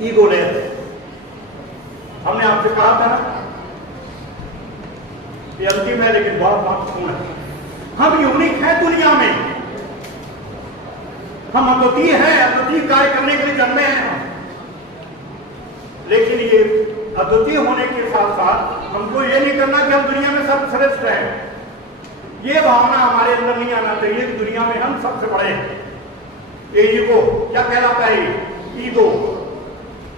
Egoless. हमने आपसे कहा था ना, ये अंतिम है लेकिन बहुत महत्वपूर्ण है। हम यूनिक हैं दुनिया में, हम अद्वितीय हैं, अद्वितीय कार्य करने के लिए जन्मे हैं हम। लेकिन ये अद्वितीय होने के साथ साथ हमको ये नहीं करना कि हम दुनिया में सर्वश्रेष्ठ हैं। ये भावना हमारे अंदर नहीं आना चाहिए कि दुनिया में हम सबसे बड़े हैं। ये ईगो क्या कहलाता है? ईगो।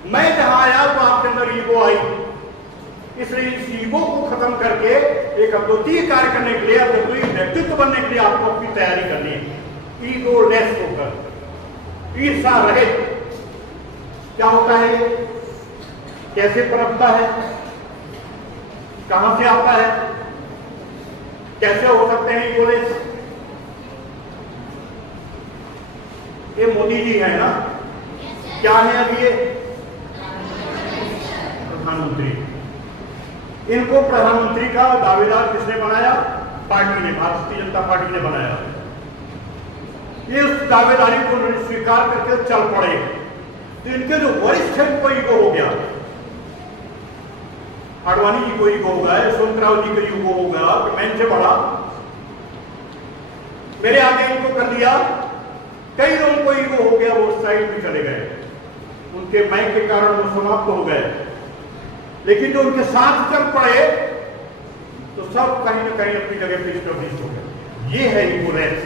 मैं जहां आया तो आपके अंदर ईगो आई, इसलिए इस ईगो को खत्म करके एक अद्वितीय कार्य करने के लिए, अद्वितीय व्यक्तित्व बनने के लिए आपको अपनी तैयारी करनी है। ईगो लेस होकर, ईर्षा रहित। क्या होता है? कैसे पनपता है? कहां से आता है? कैसे हो सकते हैं ईगो लेस? ये मोदी जी है ना, क्या है अभी ये? प्रधानमंत्री। इनको प्रधानमंत्री का दावेदार किसने बनाया? पार्टी ने, भारतीय जनता पार्टी ने बनाया। ये उस दावेदारी को स्वीकार करके चल पड़े, तो इनके जो वरिष्ठ हैं उनको ईगो हो गया। आडवाणी जी को ईगो होगा, यशवंतराव जी को ईगो होगा कि मैं इनसे बड़ा, मेरे आगे इनको कर दिया। कई लोगों को ईगो हो गया, वो साइड में चले गए, उनके मैं के कारण वो समाप्त हो गए। लेकिन जो उनके साथ चल पड़े तो सब कहीं ना कहीं अपनी जगह पे स्टेब्लिश हो गए। ये है ईगो लेस।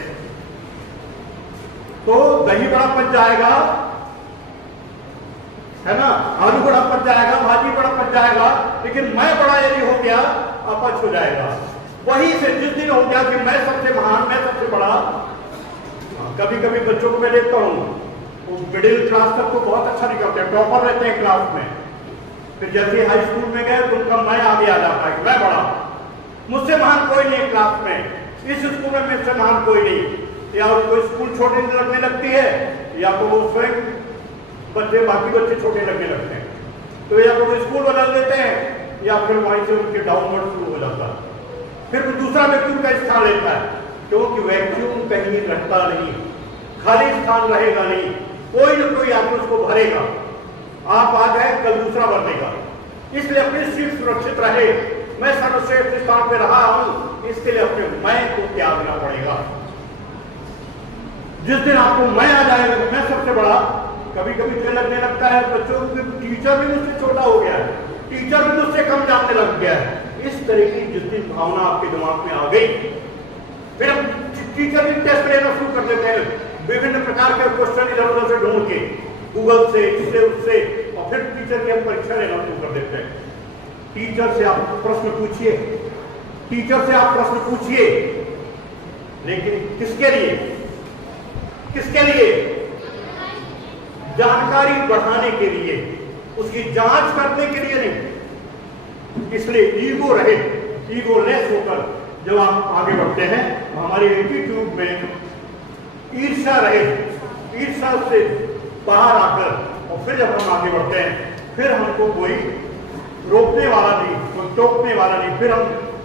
तो दही बड़ा पच जाएगा, है ना, आलू बड़ा पच जाएगा, भाजी बड़ा पच जाएगा, लेकिन मैं बड़ा यदि हो गया अपच हो जाएगा। वही से जिस दिन हो गया कि मैं सबसे महान, मैं सबसे बड़ा। कभी कभी बच्चों को मैं देखता हूँ, वो मिडिल क्लास तक तो बहुत अच्छा निकलते हैं, टॉपर रहते हैं क्लास में, फिर जैसे हाई स्कूल में गए तो उनका मैं आगे आ जाता है, मैं बड़ा, मुझसे महान कोई नहीं क्लास में, इस स्कूल में मुझसे महान कोई नहीं। या कोई स्कूल छोटे लगने लगती है, या तो वो स्वयं बच्चे, बाकी बच्चे छोटे लगने लगते हैं, तो या तो वो स्कूल बदल देते हैं, या फिर वहीं से उनके डाउनवर्ड शुरू हो जाता है। फिर दूसरा व्यक्ति उनका स्थान लेता है, क्योंकि वैक्यूम कहीं रहता नहीं, खाली स्थान रहेगा नहीं, कोई न कोई आदमी उसको भरेगा। आप आ गए, कल दूसरा भरनेगा। इसलिए अपनी सीट सुरक्षित रहे। मैं सर्वश्रेष्ठ स्थान पे रहा हूं, इसके लिए अपने मैं को त्यागना पड़ेगा। जिस दिन आपको मैं आ जाएगा तो मैं सबसे बड़ा, कभी कभी क्या लगने लगता है बच्चों को, टीचर भी मुझसे छोटा हो गया है, टीचर भी मुझसे कम जानने लग गया है। इस तरह की जिस दिन भावना आपके दिमाग में आ गई, फिर हम टीचर भी टेस्ट लेना शुरू कर देते हैं, विभिन्न प्रकार के क्वेश्चन इधर उधर से ढूंढ के, गूगल से, इससे उससे, और फिर टीचर की हम परीक्षा लेना शुरू कर देते हैं। टीचर से आप प्रश्न पूछिए, टीचर से आप प्रश्न पूछिए, लेकिन किसके लिए? किसके लिए? जानकारी बढ़ाने के लिए, उसकी जांच करने के लिए नहीं। इसलिए ईगो रहे, ईगो लेस होकर जब आप आगे बढ़ते हैं, हमारे एटीट्यूड में ईर्ष्या रहे, ईर्ष्या से बाहर आकर, और फिर जब हम आगे बढ़ते हैं, फिर हमको कोई रोकने वाला नहीं, कोई टोकने वाला नहीं, फिर हम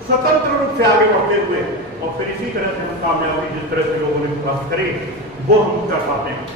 स्वतंत्र रूप से आगे बढ़ते हुए, और फिर इसी तरह से हम कामयाबी जिस तरह से लोगों ने प्राप्त करी वो हम कर पाते हैं।